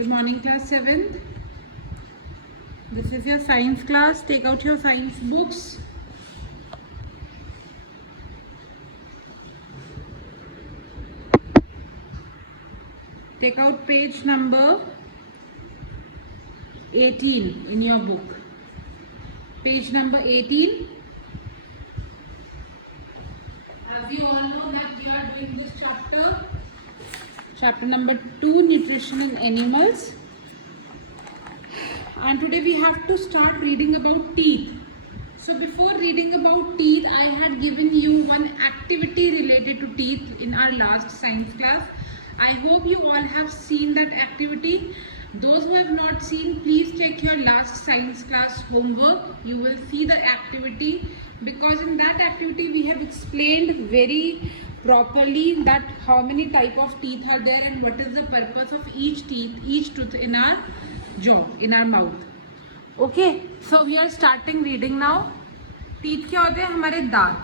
Good morning, class 7th. This is your science class. Take out your science books. Take out page number 18 in your book. Page number 18. As you all know that we are doing this chapter number 2, nutrition in animals. And today we have to start reading about teeth. So before reading about teeth, I had given you one activity related to teeth in our last science class. I hope you all have seen that activity. Those who have not seen, please check your last science class homework. You will see the activity, because in that activity we have explained very properly that how many type of teeth are there and what is the purpose of each tooth in our jaw, in our mouth. Okay, so we are starting reading now. Teeth क्या होते हैं? हमारे दांत.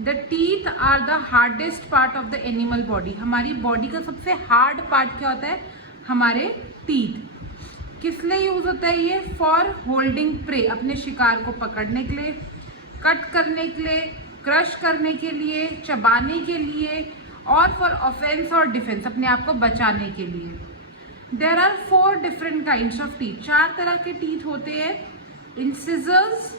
The teeth are the hardest part of the animal body. हमारी body का सबसे hard part क्या होता है? हमारे teeth. किस लिए यूज होता है ये? फॉर होल्डिंग प्रे, अपने शिकार को पकड़ने के लिए, कट करने के लिए, क्रश करने के लिए, चबाने के लिए, और फॉर ऑफेंस और डिफेंस, अपने आप को बचाने के लिए. There are 4 different kinds of teeth. 4 तरह के टीथ होते हैं. इंसिजर्स,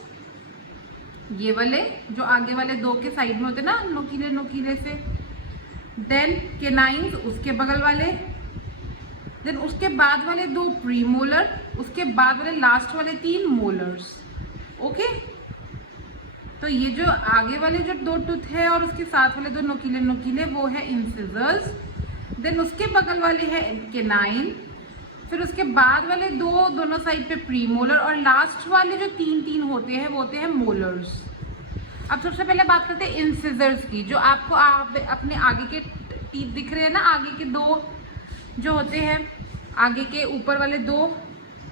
ये वाले जो आगे वाले 2 के साइड में होते हैं ना, नोकीले नोकीले से. देन केनाइंस, उसके बगल वाले. देन उसके बाद वाले 2 प्रीमोलर. उसके बाद वाले लास्ट वाले 3 मोलर्स. ओके, तो ये जो आगे वाले जो 2 टूथ है और उसके साथ वाले 2 नोकीले नोकीले, वो है इंसिजर्स. देन उसके बगल वाले है केनाइन. फिर उसके बाद वाले दोनों साइड पे प्रीमोलर, और लास्ट वाले जो 3 होते हैं वो होते हैं मोलर्स. अब सबसे पहले बात करते हैं इंसिजर्स की. जो आपको अपने आगे के टीथ दिख रहे हैं ना, आगे के 2 जो होते हैं, आगे के ऊपर वाले 2,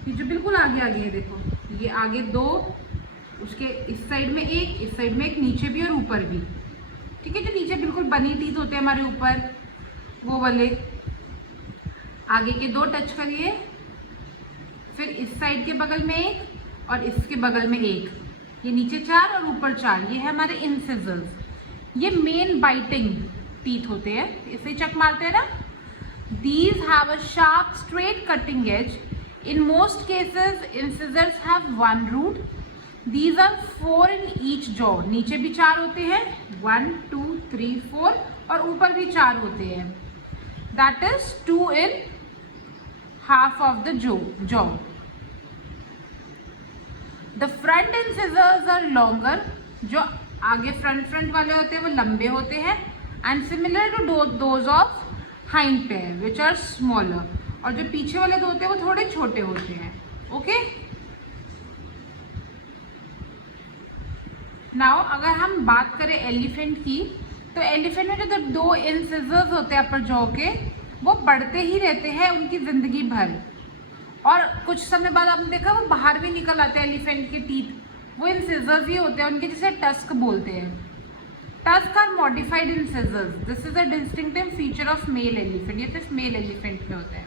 ये जो बिल्कुल आगे है, देखो ये आगे 2, उसके इस साइड में 1, इस साइड में 1, नीचे भी और ऊपर भी. ठीक है, जो नीचे बिल्कुल बनी टीथ होते हैं हमारे ऊपर, वो वाले. आगे के 2 टच करिए, फिर इस साइड के बगल में 1 और इसके बगल में 1. ये नीचे 4 और ऊपर 4. ये है हमारे इंसिजर्स. ये मेन बाइटिंग टीथ होते हैं. इसे चक मारते हैं ना. These have a sharp straight cutting edge. In most cases incisors have 1 root. These are 4 in each jaw. नीचे भी 4 होते हैं, 1 2 3 4, और ऊपर भी 4 होते हैं. That is 2 in half of the jaw. The front incisors are longer. जो आगे फ्रंट वाले होते हैं वो लंबे होते हैं. And similar to those of hind pair which are smaller. और जो पीछे वाले 2 होते हैं वो थोड़े छोटे होते हैं. ओके, नाउ अगर हम बात करें एलिफेंट की, तो एलिफेंट में जो 2 इंसिजर्स होते हैं अपर जॉ के, वो बढ़ते ही रहते हैं उनकी जिंदगी भर. और कुछ समय बाद आपने देखा वो बाहर भी निकल आते हैं एलिफेंट के टीथ. वो इंसिजर्स ही होते हैं उनके, जिसे टस्क बोलते हैं. Tusk are modified incisors. This is a distinctive feature of male elephant. ये सिर्फ मेल एलिफेंट में होता है.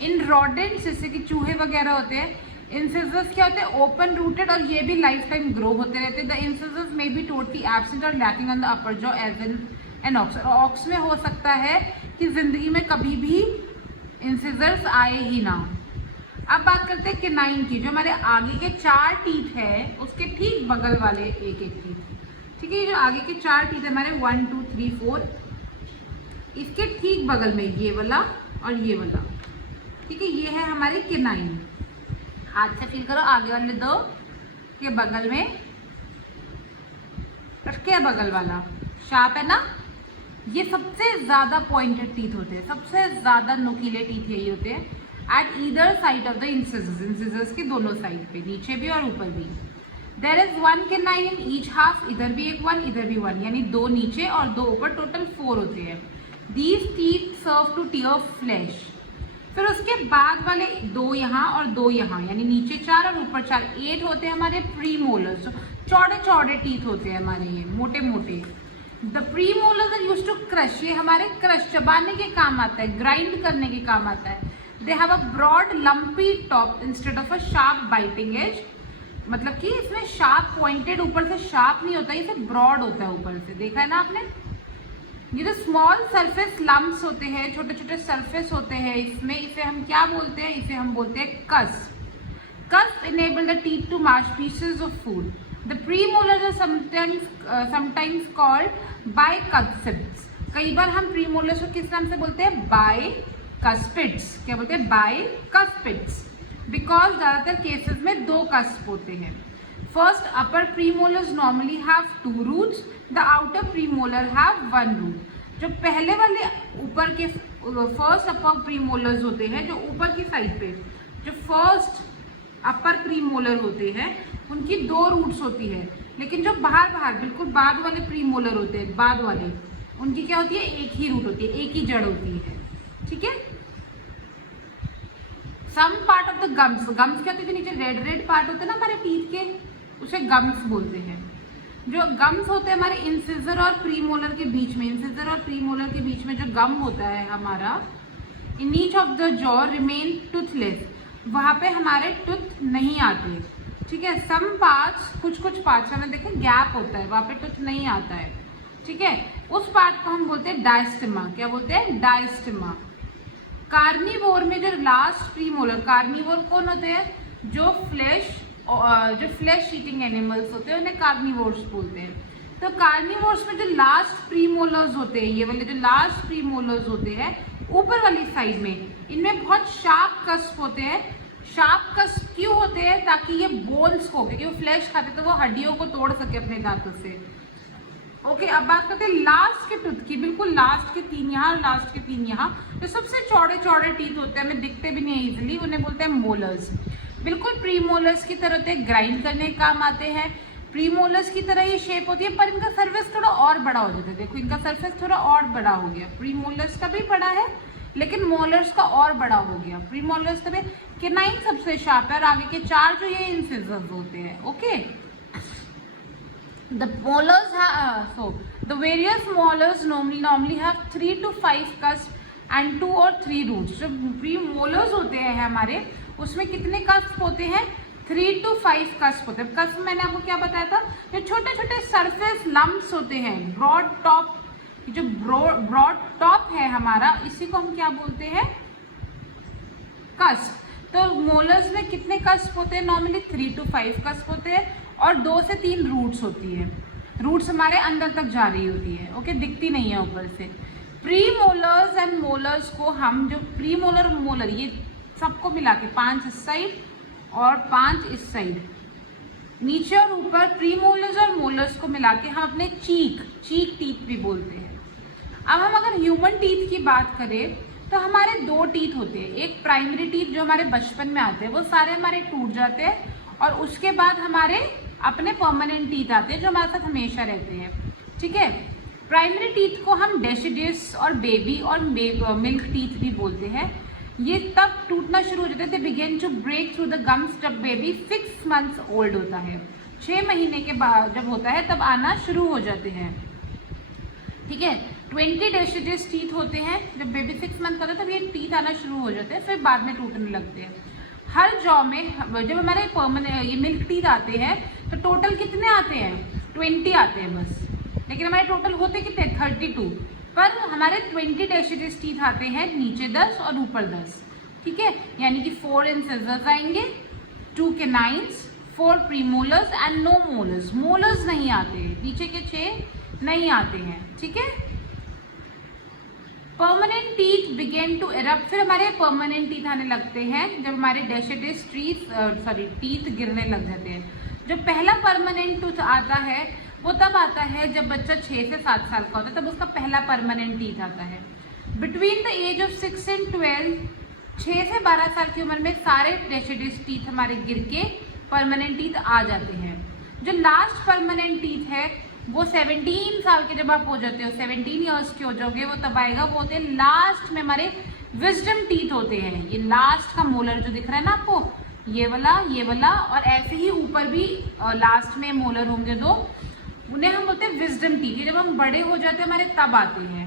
इन रॉडेंट्स, जैसे कि चूहे वगैरह होते हैं, इंसिजर्स क्या होते हैं? ओपन रूटेड, और ये भी लाइफ टाइम ग्रो होते रहते हैं. The incisors may be totally absent और lacking on the upper jaw as in an ox. और ऑक्स में हो सकता है कि जिंदगी में कभी भी इंसिजर्स आए ही ना. अब बात करते हैं केनाइन की. जो हमारे आगे के 4 टीथ है, उसके ठीक बगल वाले एक टीथ. ठीक है, जो आगे के 4 टीथ है हमारे 1 2 3 4, इसके ठीक बगल में ये वाला और ये वाला. ठीक है, ये है हमारे केनाइन. हाथ से फील करो आगे वाले 2 के बगल में, उसके बगल वाला शार्प है ना. ये सबसे ज्यादा पॉइंटेड टीथ होते हैं, सबसे ज्यादा नुकीले टीथ यही होते हैं. At either side of the incisors. Incisors की दोनों साइड पे, नीचे भी और ऊपर भी. There is 1 canine in each half. इधर भी एक 1, इधर भी 1, यानी 2 नीचे और 2 ऊपर, टोटल 4 होते हैं. These teeth serve to tear flesh. फिर उसके बाद वाले 2 यहाँ और 2 यहाँ, यानी नीचे 4 और ऊपर 4, 8 होते हैं हमारे प्रीमोलर्स. चौड़े टीथ होते हैं हमारे, ये मोटे मोटे. The premolars are used to crush. ये हमारे क्रश, चबाने के काम आता है, ग्राइंड करने के काम आता है. They have a broad lumpy top instead of a sharp biting edge. मतलब कि इसमें शार्प पॉइंटेड ऊपर से शार्प नहीं होता, ये ब्रॉड होता है ऊपर से, देखा है ना आपने। ये जो स्मॉल सरफेस लम्प्स होते हैं, छोटे छोटे सरफेस होते हैं इसमें, इसे हम क्या बोलते हैं, इसे हम बोलते हैं cusp. Cusp enable the teeth to mash pieces of food. The premolars are sometimes called bicuspids. कई बार हम प्रीमोलर्स को किस नाम से बोलते हैं, bicuspids। क्या बोलते हैं, bicuspids, बिकॉज ज़्यादातर केसेस में दो कस्प होते हैं। First upper premolars normally have 2 roots, the outer premolar have 1 root. जो पहले वाले ऊपर के फर्स्ट अपर प्रीमोलर्स होते हैं, जो ऊपर की साइड पे जो फर्स्ट अपर प्रीमोलर होते हैं, उनकी 2 रूट्स होती है। लेकिन जो बाहर बिल्कुल बाद वाले प्रीमोलर होते हैं, बाद वाले, उनकी क्या होती है, एक ही रूट होती है, एक ही जड़ होती है। ठीक है। Some part of the gums, gums क्या होती है, नीचे रेड रेड पार्ट होते हैं ना हमारे टीथ के, उसे गम्स बोलते हैं। जो गम्स होते हैं हमारे इंसिजर और प्रीमोलर के बीच में, इंसिजर और प्रीमोलर के बीच में जो गम होता है हमारा, in each of the jaw remain Toothless, वहाँ पे हमारे टूथ नहीं आते। ठीक है। सम पार्ट्स, कुछ पार्ट्स हमें देखें गैप होता है, वहाँ पे टूथ नहीं आता है। ठीक है। उस पार्ट को हम बोलते हैं डायस्टेमा। क्या बोलते हैं, डायस्टेमा। कार्निवोर में जो लास्ट प्रीमोलर, कार्निवोर कौन होते हैं, जो फ्लैश ईटिंग एनिमल्स होते हैं, उन्हें कार्निवोर्स बोलते हैं। तो कार्निवोर्स में जो लास्ट प्रीमोलर्स होते हैं, ये वाले जो लास्ट प्रीमोलर्स होते हैं ऊपर वाली साइड में, इनमें बहुत शार्प कस्प होते हैं। शार्प कस्प क्यों होते हैं, ताकि ये बोन्स को, क्योंकि वो फ्लैश खाते तो वो हड्डियों को तोड़ सके अपने दांतों से। ओके, अब बात करते हैं लास्ट के टूथ की। बिल्कुल लास्ट के 3 यहाँ और लास्ट के 3 यहाँ, जो सबसे चौड़े चौड़े टीथ होते हैं, हमें दिखते भी नहीं है इजिली, उन्हें बोलते हैं मोलर्स। बिल्कुल प्रीमोलर्स की तरह होते हैं, ग्राइंड करने के काम आते हैं। प्रीमोलर्स की तरह ये शेप होती है, पर इनका सरफेस थोड़ा और बड़ा हो जाता है। देखो इनका सरफेस थोड़ा और बड़ा हो गया, प्रीमोलर्स का भी बड़ा है लेकिन मोलर्स का और बड़ा हो गया। प्रीमोलर्स का भी केनाइन सबसे शार्प है और आगे के 4 जो ये इंसिजर्स होते हैं। Okay, the molars have the various molars normally have 3 to 5 cusp and 2 or 3 roots। जो प्रीमोलर्स होते हैं हमारे, उसमें कितने कस्प होते हैं, 3 to 5 कस्प होते हैं। कस्प मैंने आपको क्या बताया था, जो छोटे छोटे सरफेस लम्प्स होते हैं, ब्रॉड टॉप, जो ब्रॉड टॉप है हमारा, इसी को हम क्या बोलते हैं, कस्प। तो मोलर्स में कितने कस्प होते हैं, नॉर्मली 3 to 5 कस्प होते हैं और 2 से 3 रूट्स होती है। रूट्स हमारे अंदर तक जा रही होती है। ओके, दिखती नहीं है ऊपर से। प्री मोलर्स एंड मोलर्स को हम, जो प्री मोलर मोलर, ये सबको मिला के 5 इस साइड और 5 इस साइड, नीचे और ऊपर, प्री मोलर्स और मोलर्स को मिला के हम अपने चीक टीथ भी बोलते हैं। अब हम अगर ह्यूमन टीथ की बात करें तो हमारे 2 टीथ होते हैं। एक प्राइमरी टीथ जो हमारे बचपन में आते हैं, वो सारे हमारे टूट जाते हैं, और उसके बाद हमारे अपने परमानेंट टीथ आते हैं जो हमारे साथ हमेशा रहते हैं। ठीक है। प्राइमरी टीथ को हम डेसिडस और बेबी और मिल्क टीथ भी बोलते हैं। ये तब टूटना शुरू हो जाते हैं, they begin to break through the gums जब बेबी 6 months ओल्ड होता है। 6 महीने के बाद जब होता है तब आना शुरू हो जाते हैं। ठीक है। 20 डेसिडस टीथ होते हैं, जब बेबी 6 month का होता है तब ये टीथ आना शुरू हो जाते हैं, फिर बाद में टूटने लगते हैं। हर जॉ में जब हमारे परमानेंट ये मिल्क टीथ आते हैं तो टोटल कितने आते हैं, 20 आते हैं बस, लेकिन हमारे टोटल होते कितने, 32, पर हमारे 20 डेसिडस टीथ आते हैं, नीचे 10 और ऊपर 10। ठीक है। यानी कि 4 इंसिजर्स आएंगे, 2 canines, 4 premolars and no molars. Molars नहीं आते हैं, नीचे के 6 नहीं आते हैं। ठीक है। Permanent teeth began to erupt, फिर हमारे परमानेंट टीथ आने लगते हैं जब हमारे डेसिडस टीथ गिरने लग जाते हैं। जो पहला परमानेंट टूथ आता है वो तब आता है जब बच्चा 6 से 7 साल का होता है, तब उसका पहला परमानेंट टीथ आता है। Between the age of 6 and 12, 6 से 12 साल की उम्र में सारे डेसिडस टीथ हमारे गिर के परमानेंट टीथ आ जाते हैं। जो लास्ट परमानेंट टीथ है वो 17 साल के जब आप हो जाते हो, 17 ईयर्स के हो जाओगे, वो तब आएगा। वो होते हैं लास्ट में हमारे विजडम टीथ होते हैं। ये लास्ट का मोलर जो दिख रहा है ना आपको, ये वाला और ऐसे ही ऊपर भी लास्ट में मोलर होंगे 2, उन्हें हम बोलते हैं विजडम टीथ। ये जब हम बड़े हो जाते हैं हमारे तब आते हैं।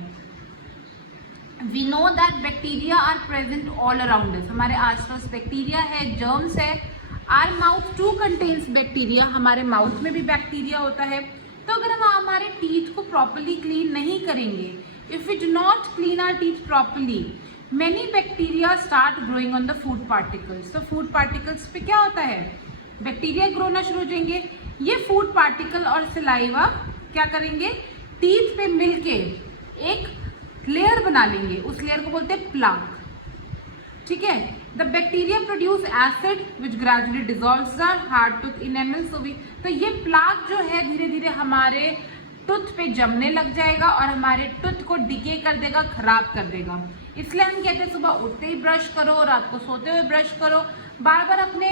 We know that bacteria are present all around us, हमारे आसपास बैक्टीरिया है, जर्म्स है. Our mouth too contains bacteria, हमारे माउथ में भी बैक्टीरिया होता है. तो अगर हम हमारे टीथ को प्रॉपरली क्लीन नहीं करेंगे, if we do not clean our teeth properly, many bacteria start growing on the food particles. तो फूड पार्टिकल्स पे क्या होता है, बैक्टीरिया ग्रो होना शुरू हो जाएंगे. ये फूड पार्टिकल और सलाइवा क्या करेंगे, टीथ पे मिलके एक लेयर बना लेंगे, उस लेयर को बोलते हैं प्लाक. ठीक है. The bacteria produce acid which gradually dissolves the hard tooth enamel. तो ये प्लाक जो है धीरे धीरे हमारे टूथ पे जमने लग जाएगा और हमारे टूथ को डिके कर देगा, खराब कर देगा. इसलिए हम कहते हैं सुबह उठते ही ब्रश करो, रात को सोते हुए ब्रश करो, बार बार अपने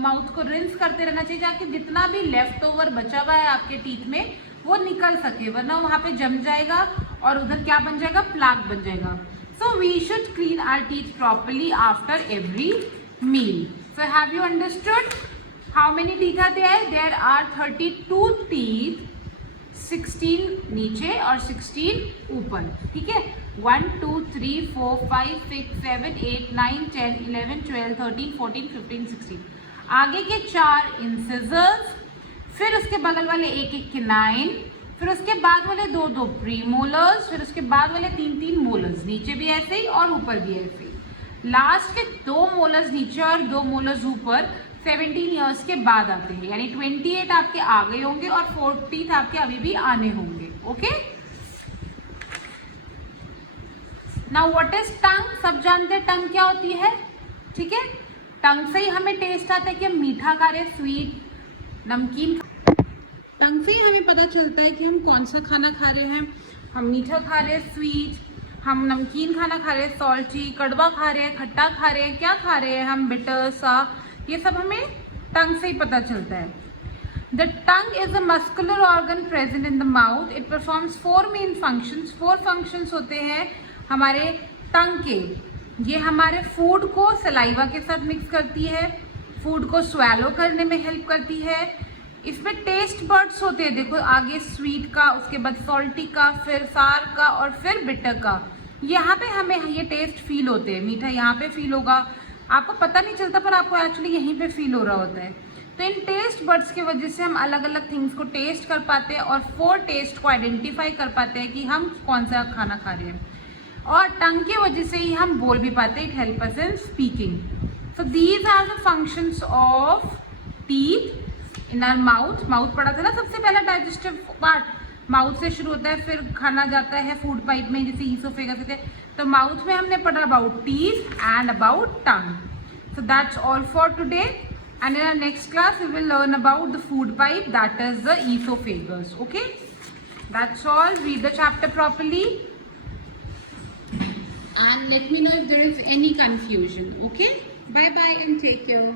माउथ को रिंस करते रहना चाहिए, ताकि जितना भी लेफ्ट ओवर बचा हुआ है आपके टीथ में वो निकल सके, वरना वहाँ पे जम जाएगा और उधर क्या बन जाएगा, प्लाक बन जाएगा. So we should clean our teeth properly after every meal. So have you understood how many teeth are there? There are 32 teeth, 16 नीचे और 16 ऊपर. ठीक है. 1 2 3 4 5 6 7 8 9 10 11 12 13 14 15 16. आगे के 4 इंसिजर्स, फिर उसके बगल वाले एक एक किनाइन, फिर उसके बाद वाले 2 2 प्रीमोलर्स, फिर उसके बाद वाले 3 3 मोलर्स, नीचे भी ऐसे ही और ऊपर भी ऐसे ही. लास्ट के 2 मोलर्स नीचे और 2 मोलर्स ऊपर 17 ईयर्स के बाद आते हैं, यानी 28 आपके आ गए होंगे और 40 आपके अभी भी आने होंगे. Okay. Now what is tongue? सब जानते हैं टंग क्या होती है. ठीक है. टंग से ही हमें टेस्ट आता है कि हम मीठा खा रहे हैं, स्वीट, नमकीन. टंग से ही हमें पता चलता है कि हम कौन सा खाना खा रहे हैं. हम मीठा खा रहे हैं, स्वीट, हम नमकीन खाना खा रहे हैं, सॉल्टी, कड़वा खा रहे हैं, खट्टा खा रहे हैं, क्या खा रहे हैं हम, बिटर सा, ये सब हमें टंग से ही पता चलता है. The tongue is a muscular organ present in the mouth. It performs 4 main functions. 4 functions होते हैं हमारे टंग के. ये हमारे फूड को सलाइवा के साथ मिक्स करती है, फूड को स्वेलो करने में हेल्प करती है. इसमें टेस्ट बर्ड्स होते हैं, देखो आगे स्वीट का, उसके बाद सॉल्टी का, फिर सार का और फिर बिटर का. यहाँ पे हमें ये टेस्ट फील होते हैं. मीठा यहाँ पे फील होगा, आपको पता नहीं चलता पर आपको एक्चुअली यहीं पे फील हो रहा होता है. तो इन टेस्ट बर्ड्स की वजह से हम अलग अलग थिंग्स को टेस्ट कर पाते हैं और 4 टेस्ट को आइडेंटिफाई कर पाते हैं कि हम कौन सा खाना खा रहे हैं. और टंग की वजह से ही हम बोल भी पाते हैं. It help us in speaking. So these are the functions of teeth in our mouth. Mouth पढ़ा था ना सबसे पहला डाइजेस्टिव पार्ट, माउथ से शुरू होता है, फिर खाना जाता है फूड पाइप में, जैसे ईसोफेगस होते हैं. तो माउथ में हमने पढ़ा about teeth and about tongue. So that's all for today, and in our next class we will learn about the food pipe, that is the oesophagus. Okay, that's all. Read the chapter properly and let me know if there is any confusion. Okay, bye bye and take care.